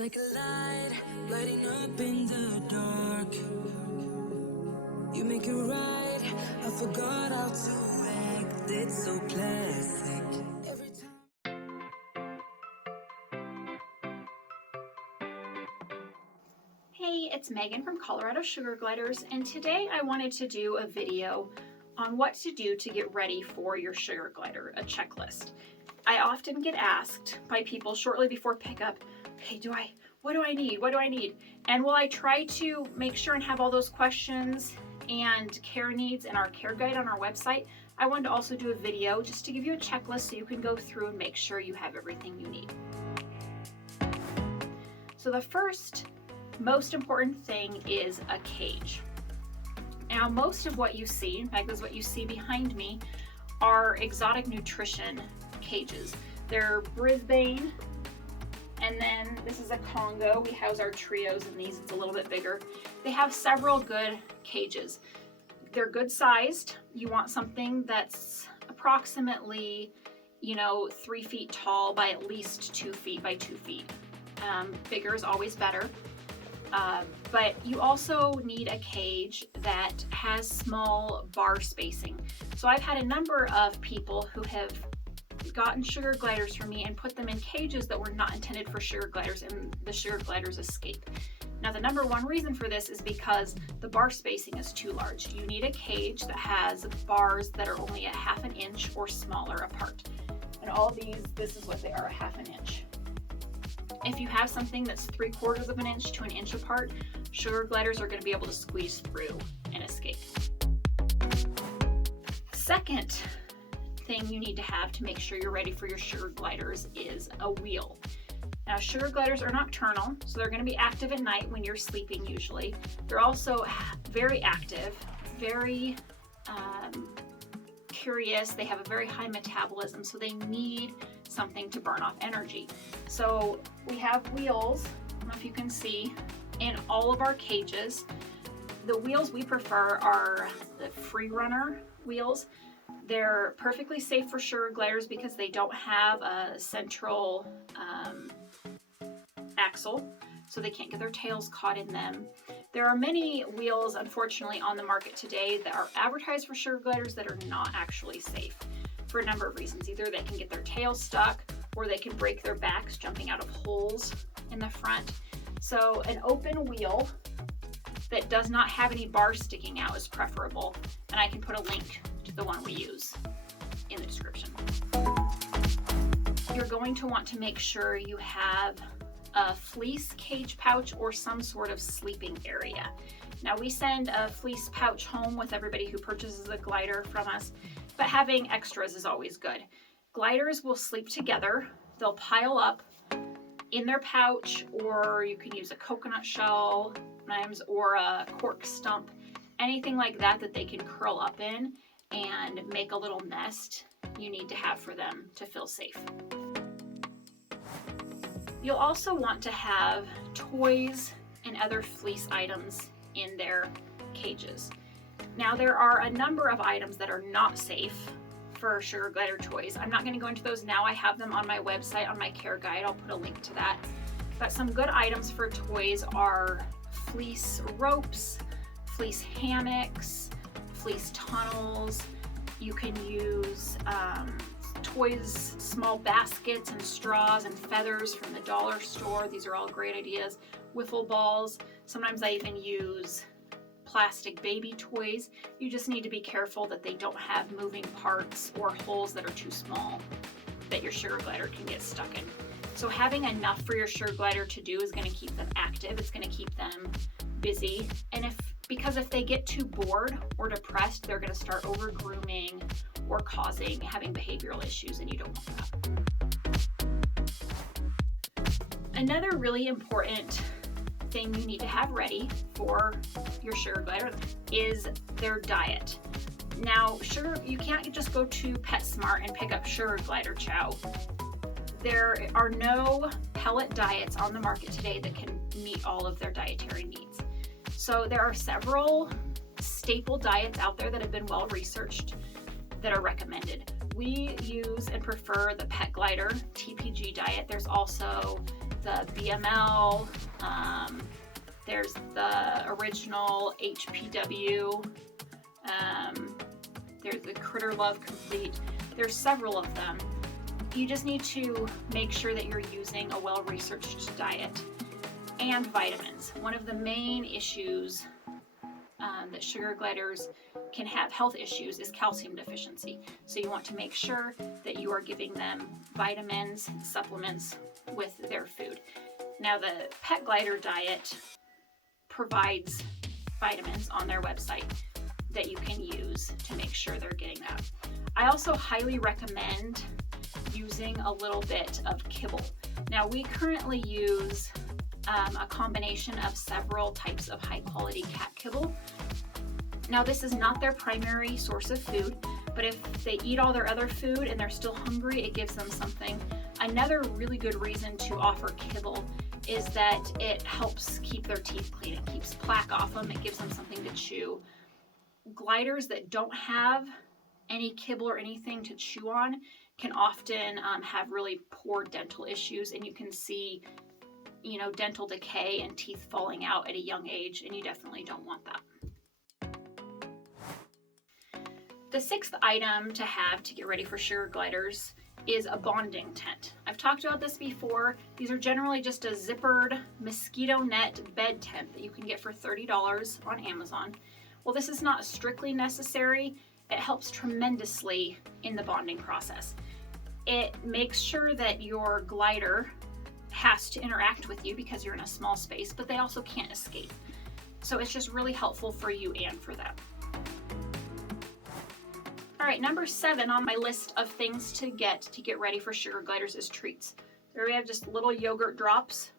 like a light, lighting up in the dark. You make it right, I forgot how to act. It's so classic. Every time. Hey, it's Megan from Colorado Sugar Gliders, and today I wanted to do a video on what to do to get ready for your sugar glider, a checklist. I often get asked by people shortly before pickup, okay, what do I need? And while I try to make sure and have all those questions and care needs in our care guide on our website, I wanted to also do a video just to give you a checklist so you can go through and make sure you have everything you need. So the first most important thing is a cage. Now, most of what you see, in fact, this is what you see behind me, are exotic nutrition cages. They're Brisbane, and then this is a Congo. We house our trios in these. It's a little bit bigger. They have several good cages. They're good sized. You want something that's approximately, 3 feet tall by at least 2 feet by 2 feet. Bigger is always better. But you also need a cage that has small bar spacing. So I've had a number of people who have gotten sugar gliders from me and put them in cages that were not intended for sugar gliders, and the sugar gliders escape. Now, the number one reason for this is because the bar spacing is too large. You need a cage that has bars that are only a 1/2 inch or smaller apart. And all these, this is what they are, a 1/2 inch. If you have something that's 3/4 of an inch to an inch apart, sugar gliders are going to be able to squeeze through and escape. Second thing you need to have to make sure you're ready for your sugar gliders is a wheel. Now, sugar gliders are nocturnal, so they're going to be active at night when you're sleeping usually. They're also very active, very curious. They have a very high metabolism, so they need something to burn off energy. So we have wheels, I don't know if you can see, in all of our cages. The wheels we prefer are the free runner wheels. They're perfectly safe for sugar gliders because they don't have a central axle, so they can't get their tails caught in them. There are many wheels, unfortunately, on the market today that are advertised for sugar gliders that are not actually safe for a number of reasons. Either they can get their tails stuck, or they can break their backs jumping out of holes in the front. So an open wheel that does not have any bars sticking out is preferable, and I can put a link to the one we use in the description. You're going to want to make sure you have a fleece cage pouch or some sort of sleeping area. Now, we send a fleece pouch home with everybody who purchases a glider from us, but having extras is always good. Gliders will sleep together. They'll pile up in their pouch, or you can use a coconut shell sometimes, or a cork stump, anything like that that they can curl up in and make a little nest you need to have for them to feel safe. You'll also want to have toys and other fleece items in their cages. Now, there are a number of items that are not safe for sugar glider toys. I'm not going to go into those now. I have them on my website, on my care guide. I'll put a link to that. But some good items for toys are fleece ropes, fleece hammocks, fleece tunnels. You can use toys, small baskets and straws and feathers from the dollar store. These are all great ideas. Wiffle balls. Sometimes I even use plastic baby toys. You just need to be careful that they don't have moving parts or holes that are too small that your sugar glider can get stuck in. So having enough for your sugar glider to do is going to keep them active. It's going to keep them busy. And because if they get too bored or depressed, they're going to start over grooming or having behavioral issues, and you don't want that. Another really important thing you need to have ready for your sugar glider is their diet. Now, you can't just go to PetSmart and pick up sugar glider chow. There are no pellet diets on the market today that can meet all of their dietary needs. So there are several staple diets out there that have been well researched that are recommended. We use and prefer the Pet Glider TPG diet. There's also the BML, there's the original HPW, there's the Critter Love Complete. There's several of them. You just need to make sure that you're using a well-researched diet and vitamins. One of the main issues that sugar gliders can have health issues is calcium deficiency. So you want to make sure that you are giving them vitamins, supplements with their food. Now the pet glider diet provides vitamins on their website that you can use to make sure they're getting that. I also highly recommend using a little bit of kibble. Now we currently use a combination of several types of high quality cat kibble. Now this is not their primary source of food, but if they eat all their other food and they're still hungry, it gives them something. Another really good reason to offer kibble is that it helps keep their teeth clean. It keeps plaque off them. It gives them something to chew. Gliders that don't have any kibble or anything to chew on can often have really poor dental issues, and you can see, dental decay and teeth falling out at a young age, and you definitely don't want that. The sixth item to have to get ready for sugar gliders is a bonding tent. I've talked about this before. These are generally just a zippered mosquito net bed tent that you can get for $30 on Amazon. Well, this is not strictly necessary. It helps tremendously in the bonding process. It makes sure that your glider has to interact with you because you're in a small space, but they also can't escape. So it's just really helpful for you and for them. All right, number 7 on my list of things to get ready for sugar gliders is treats. There we have just little yogurt drops.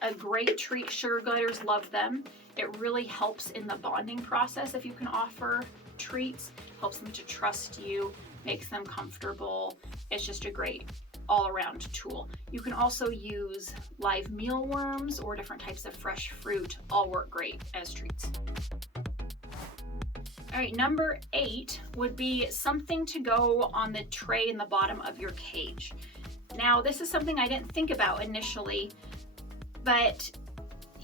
A great treat. Sugar gliders love them. It really helps in the bonding process if you can offer treats. Helps them to trust you, makes them comfortable. It's just a great all-around tool. You can also use live mealworms or different types of fresh fruit. All work great as treats. All right, number 8 would be something to go on the tray in the bottom of your cage. Now, this is something I didn't think about initially, but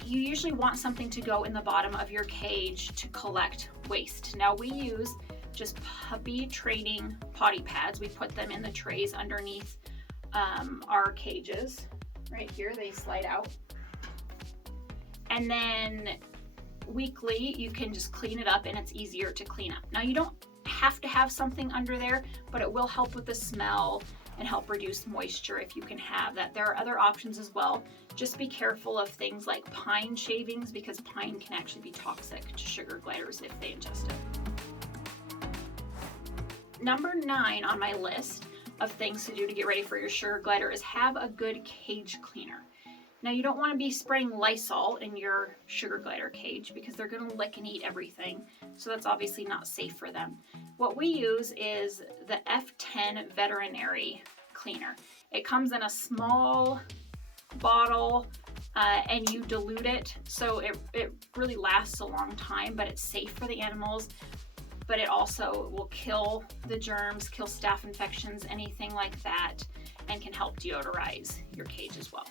you usually want something to go in the bottom of your cage to collect waste. Now, we use just puppy training potty pads. We put them in the trays underneath our cages. Right here, they slide out. And then weekly, you can just clean it up and it's easier to clean up. Now, you don't have to have something under there, but it will help with the smell and help reduce moisture if you can have that. There are other options as well. Just be careful of things like pine shavings because pine can actually be toxic to sugar gliders if they ingest it. Number 9 on my list of things to do to get ready for your sugar glider is have a good cage cleaner. Now, you don't want to be spraying Lysol in your sugar glider cage because they're going to lick and eat everything. So that's obviously not safe for them. What we use is the F10 Veterinary cleaner. It comes in a small bottle and you dilute it. So it really lasts a long time, but it's safe for the animals. But it also will kill the germs, kill staph infections, anything like that, and can help deodorize your cage as well.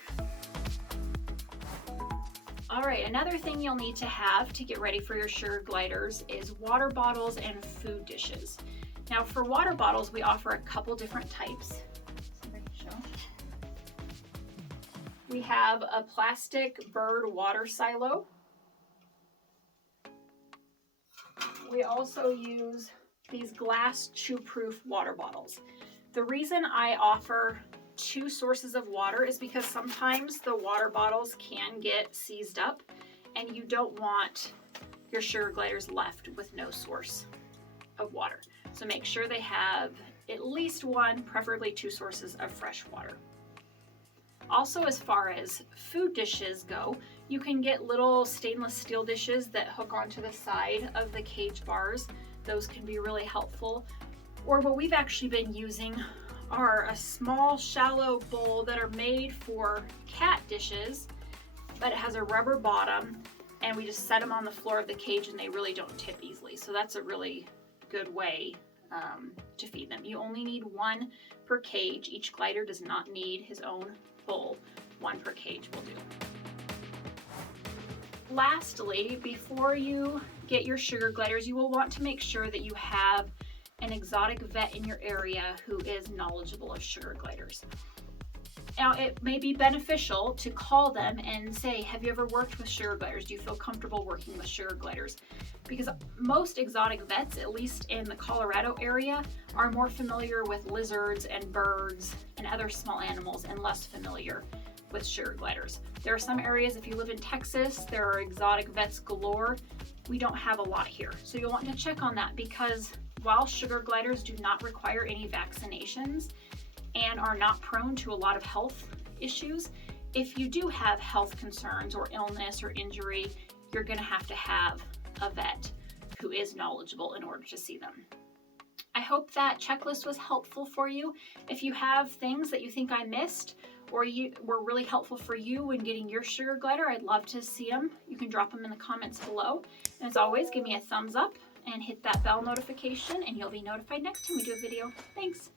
All right, another thing you'll need to have to get ready for your sugar gliders is water bottles and food dishes. Now, for water bottles, we offer a couple different types. We have a plastic bird water silo. We also use these glass chew-proof water bottles. The reason I offer 2 sources of water is because sometimes the water bottles can get seized up and you don't want your sugar gliders left with no source of water. So make sure they have at least 1, preferably 2 sources of fresh water. Also, as far as food dishes go, you can get little stainless steel dishes that hook onto the side of the cage bars. Those can be really helpful. Or what we've actually been using are a small shallow bowl that are made for cat dishes, but it has a rubber bottom and we just set them on the floor of the cage and they really don't tip easily. So that's a really good way to feed them. You only need 1 per cage. Each glider does not need his own bowl. 1 per cage will do. Lastly, before you get your sugar gliders, you will want to make sure that you have an exotic vet in your area who is knowledgeable of sugar gliders. Now, it may be beneficial to call them and say, have you ever worked with sugar gliders? Do you feel comfortable working with sugar gliders? Because most exotic vets, at least in the Colorado area, are more familiar with lizards and birds and other small animals and less familiar with sugar gliders. There are some areas, if you live in Texas, there are exotic vets galore. We don't have a lot here. So you'll want to check on that, because while sugar gliders do not require any vaccinations and are not prone to a lot of health issues, if you do have health concerns or illness or injury, you're going to have a vet who is knowledgeable in order to see them. I hope that checklist was helpful for you. If you have things that you think I missed or you were really helpful for you in getting your sugar glider, I'd love to see them. You can drop them in the comments below. And as always, give me a thumbs up and hit that bell notification, and you'll be notified next time we do a video. Thanks.